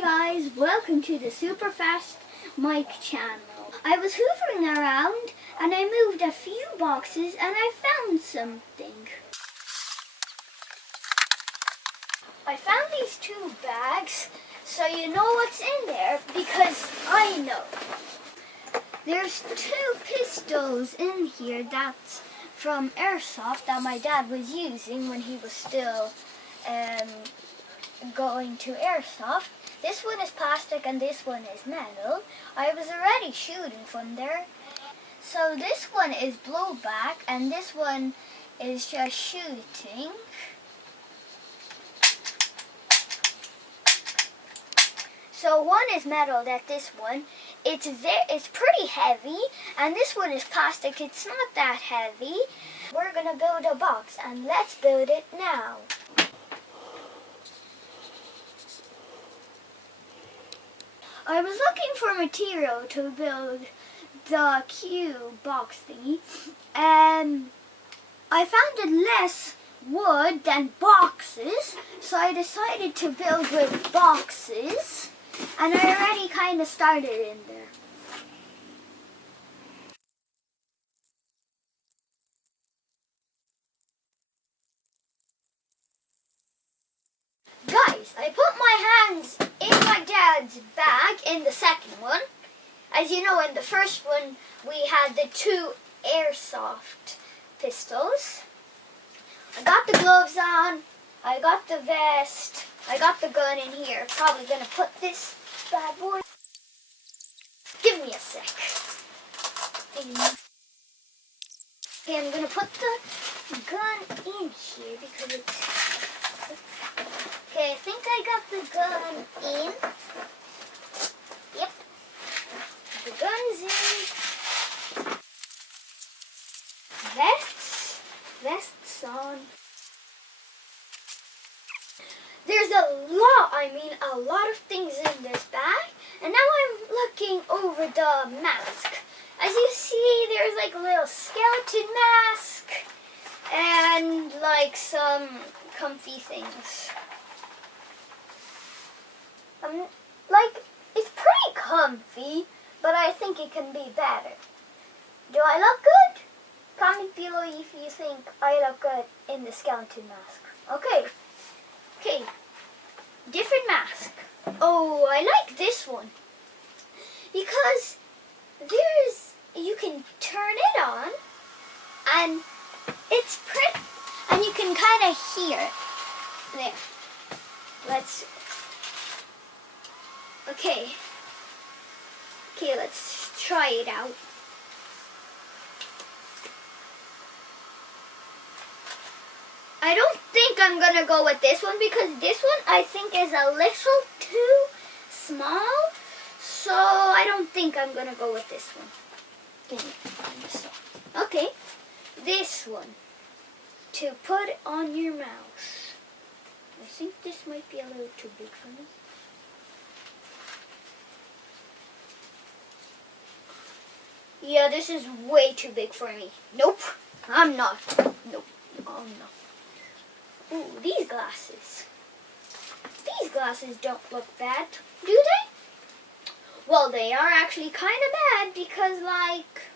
Hi guys, welcome to the Super Fast Mike channel. I was hoovering around and I moved a few boxes and I found something. I found these two bags, so you know what's in there because I know. There's two pistols in here that's from Airsoft that my dad was using when he was still going to Airsoft. This one is plastic and this one is metal. I was already shooting from there. So this one is blowback and this one is just shooting. So one is metal, this one. It's pretty heavy, and this one is plastic. It's not that heavy. We're gonna build a box, and let's build it now. I was looking for material to build the cube box thingy, and I found it less wood than boxes, so I decided to build with boxes, and I already kind of started in there. Guys, I put my hands in my dad's bag in the second one. As you know, in the first one, we had the two Airsoft pistols. I got the gloves on, I got the vest, I got the gun in here. Probably gonna put this bad boy. Give me a sec. Okay, I'm gonna put the gun in here because it's... Okay, I think I got the gun in. Yep. The gun's in. Vests on. There's a lot of things in this bag. And now I'm looking over the mask. As you see, there's like a little skeleton mask and like some comfy things. Like, it's pretty comfy, but I think it can be better. Do I look good? Comment below if you think I look good in the skeleton mask. Okay, different mask. Oh, I like this one because you can turn it on and it's pretty, and you can kind of hear it. There. Okay, let's try it out. I don't think I'm gonna go with this one because this one I think is a little too small. So I don't think I'm gonna go with this one. Okay, this one to put on your mouse. I think this might be a little too big for me. Yeah, this is way too big for me. Nope, I'm not. Nope, I'm not. Ooh, these glasses. These glasses don't look bad, do they? Well, they are actually kind of bad because, like,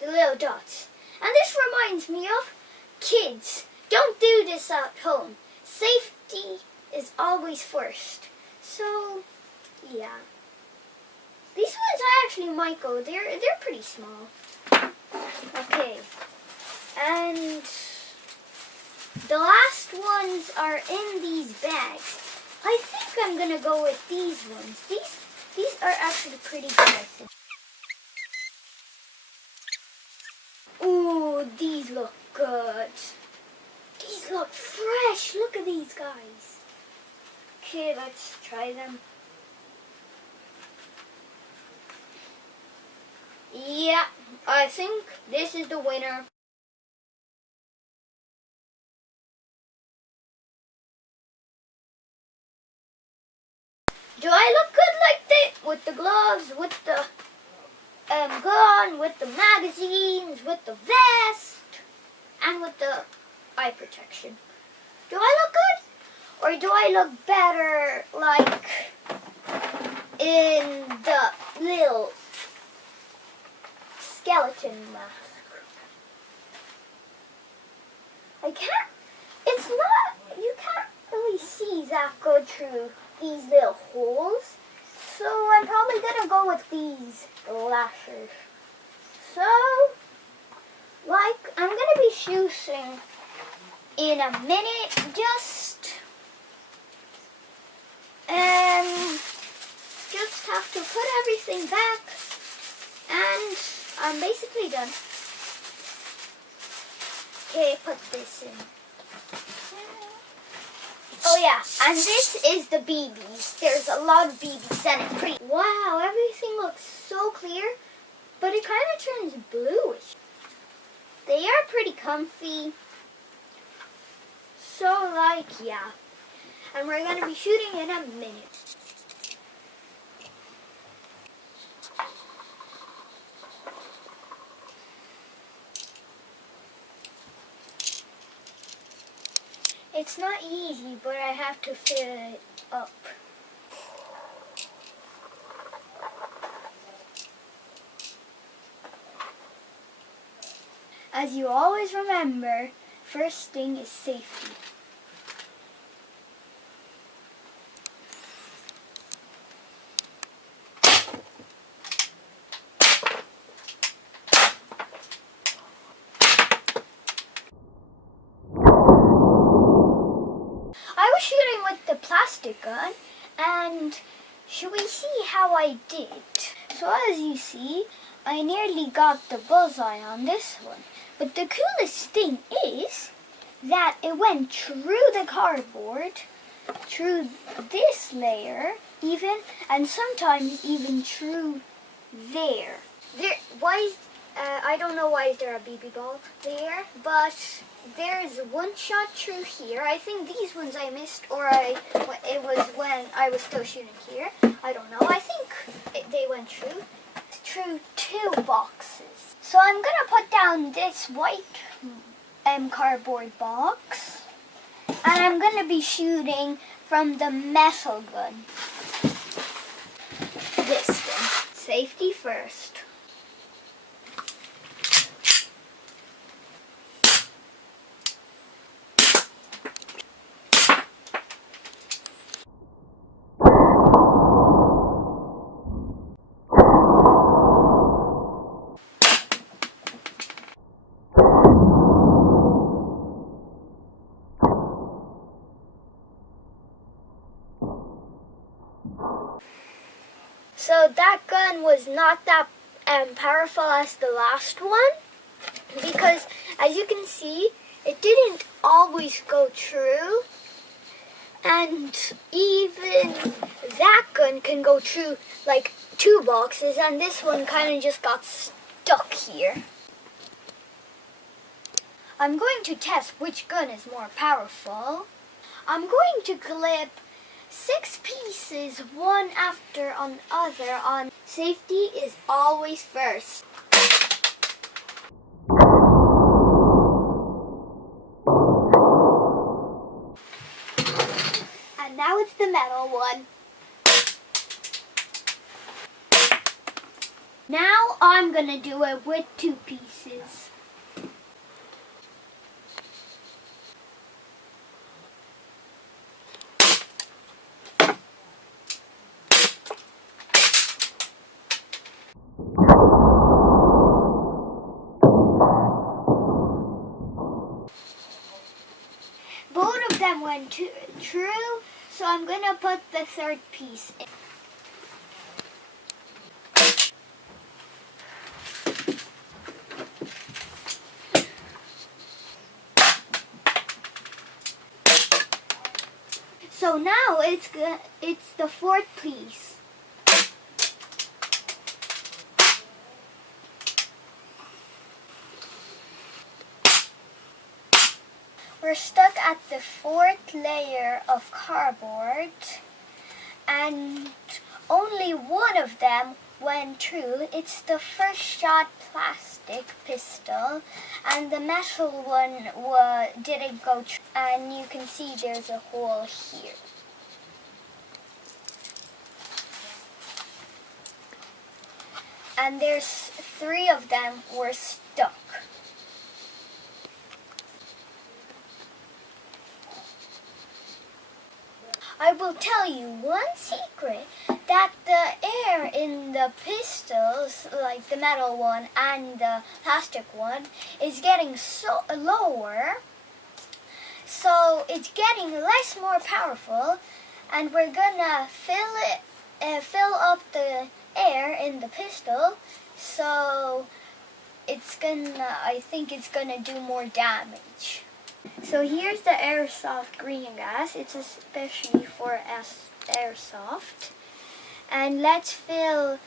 the little dots. And this reminds me of kids. Don't do this at home. Safety is always first. So, yeah. These ones I actually might go. They're pretty small. Okay. And the last ones are in these bags. I think I'm gonna go with these ones. These are actually pretty good, I think. Ooh, these look good. These look fresh. Look at these guys. Okay, let's try them. Yeah, I think this is the winner. Do I look good like this? With the gloves, with the gun, with the magazines, with the vest, and with the eye protection. Do I look good? Or do I look better like in the little skeleton mask? You can't really see that good through these little holes. So I'm probably gonna go with these lashes. So, I'm gonna be shooting in a minute, just have to put everything back, and I'm basically done. Okay, put this in. Oh yeah, and this is the BBs. There's a lot of BBs and it's pretty. Wow, everything looks so clear, but it kind of turns bluish. They are pretty comfy. So yeah. And we're going to be shooting in a minute. It's not easy, but I have to fill it up. As you always remember, first thing is safety. I was shooting with the plastic gun, and should we see how I did? So as you see, I nearly got the bullseye on this one. But the coolest thing is that it went through the cardboard, through this layer even, and sometimes even through there. I don't know why is there a BB ball there, but there's one shot through here. I think these ones I missed, or it was when I was still shooting here. I don't know. I think they went through two boxes. So I'm gonna put down this white cardboard box, and I'm gonna be shooting from the metal gun. This one. Safety first. So that gun was not that powerful as the last one, because as you can see, it didn't always go through, and even that gun can go through like 2 boxes, and this one kind of just got stuck here. I'm going to test which gun is more powerful. I'm going to clip 6 pieces, one after another on safety is always first. And now it's the metal one. Now I'm gonna do it with 2 pieces. Both of them went through, so I'm going to put the 3rd piece in. So now it's the 4th piece. We're stuck at the 4th layer of cardboard, and only one of them went through. It's the first shot plastic pistol, and the metal one didn't go through. And you can see there's a hole here. And there's 3 of them were stuck. I will tell you one secret, that the air in the pistols, like the metal one and the plastic one, is getting so lower. So it's getting less more powerful, and we're gonna fill up the air in the pistol, so I think it's gonna do more damage. So here's the Airsoft green gas. It's especially for Airsoft. And let's fill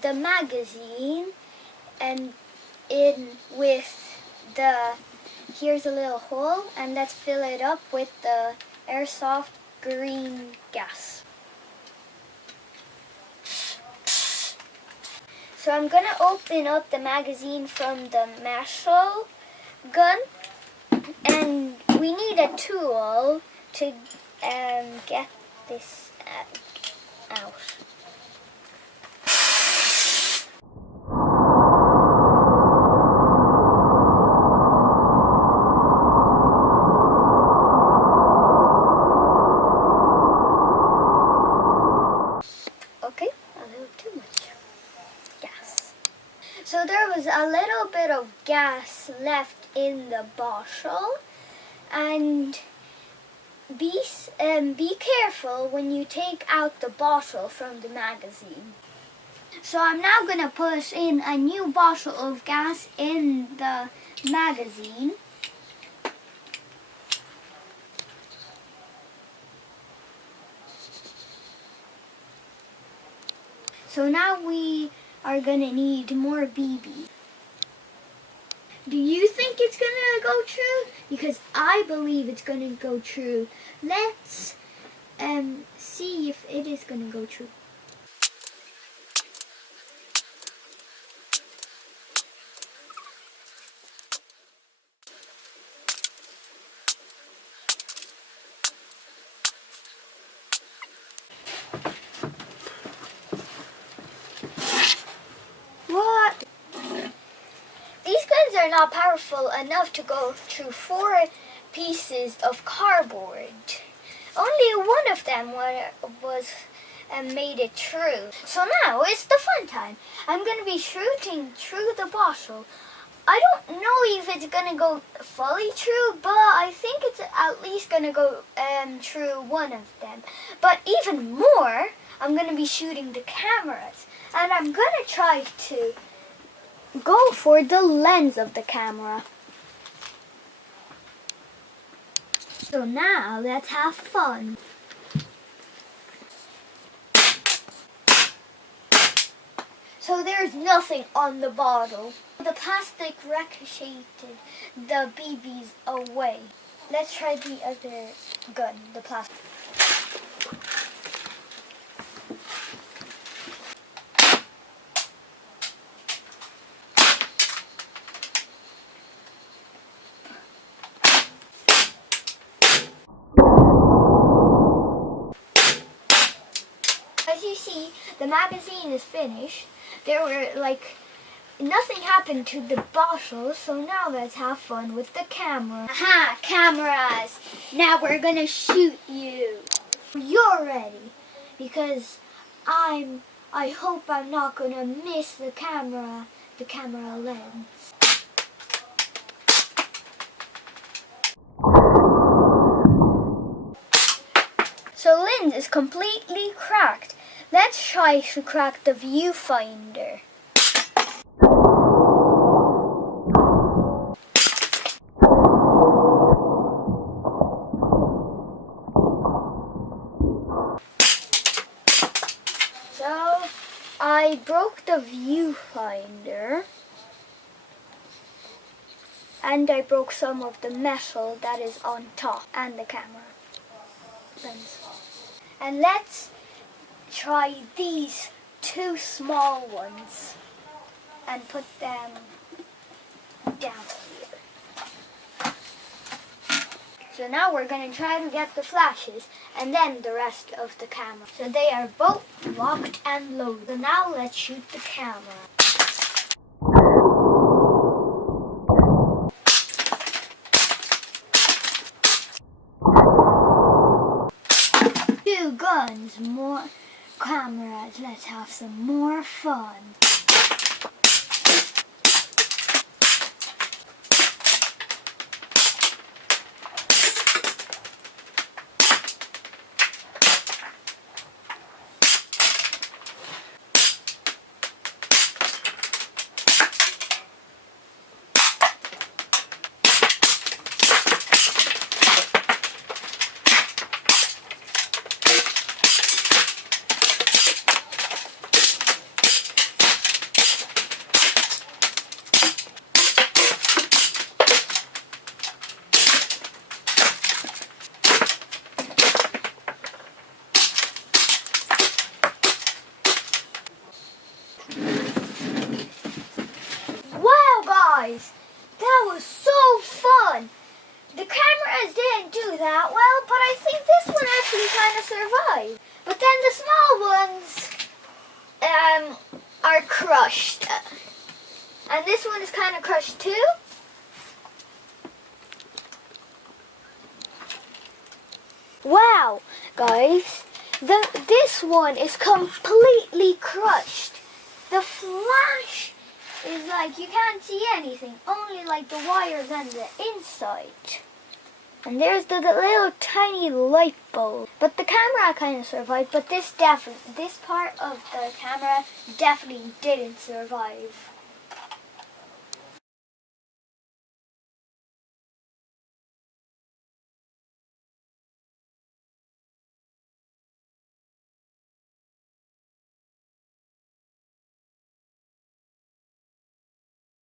the magazine and in with here's a little hole, and let's fill it up with the Airsoft green gas. So I'm going to open up the magazine from the metal gun, and we need a tool to get this out. Okay, a little too much gas. So there was a little bit of gas left in the bottle, and be careful when you take out the bottle from the magazine. So I'm now going to put in a new bottle of gas in the magazine. So now we are going to need more BB. Do you think it's going to go true? Because I believe it's going to go true. Let's see if it is going to go true. What? These guns are not powerful enough to go through 4 pieces of cardboard. Only one of them was made it true. So now it's the fun time. I'm going to be shooting through the bottle. I don't know if it's going to go fully true, but I think it's at least going to go through one of them. But even more, I'm going to be shooting the cameras. And I'm going to try to go for the lens of the camera. So now let's have fun. So there's nothing on the bottle. The plastic ricocheted the BBs away. Let's try the other gun, the plastic. As you see, the magazine is finished. There were nothing happened to the bottle, so now let's have fun with the camera. Aha, cameras! Now we're gonna shoot you. You're ready, because I hope I'm not gonna miss the camera lens. So lens is completely cracked. Let's try to crack the viewfinder. So I broke the viewfinder, and I broke some of the metal that is on top, and the camera lens. And let's try these two small ones and put them down here. So now we're going to try to get the flashes and then the rest of the camera. So they are both locked and loaded. So now let's shoot the camera. Two guns, more cameras. Let's have some more fun. Guys, that was so fun. The cameras didn't do that well, but I think this one actually kind of survived. But then the small ones are crushed. And this one is kind of crushed too. Wow, guys, this one is completely crushed. The flash is like you can't see anything, only like the wires and the inside. And there's the little tiny light bulb. But the camera kind of survived, but this part of the camera definitely didn't survive.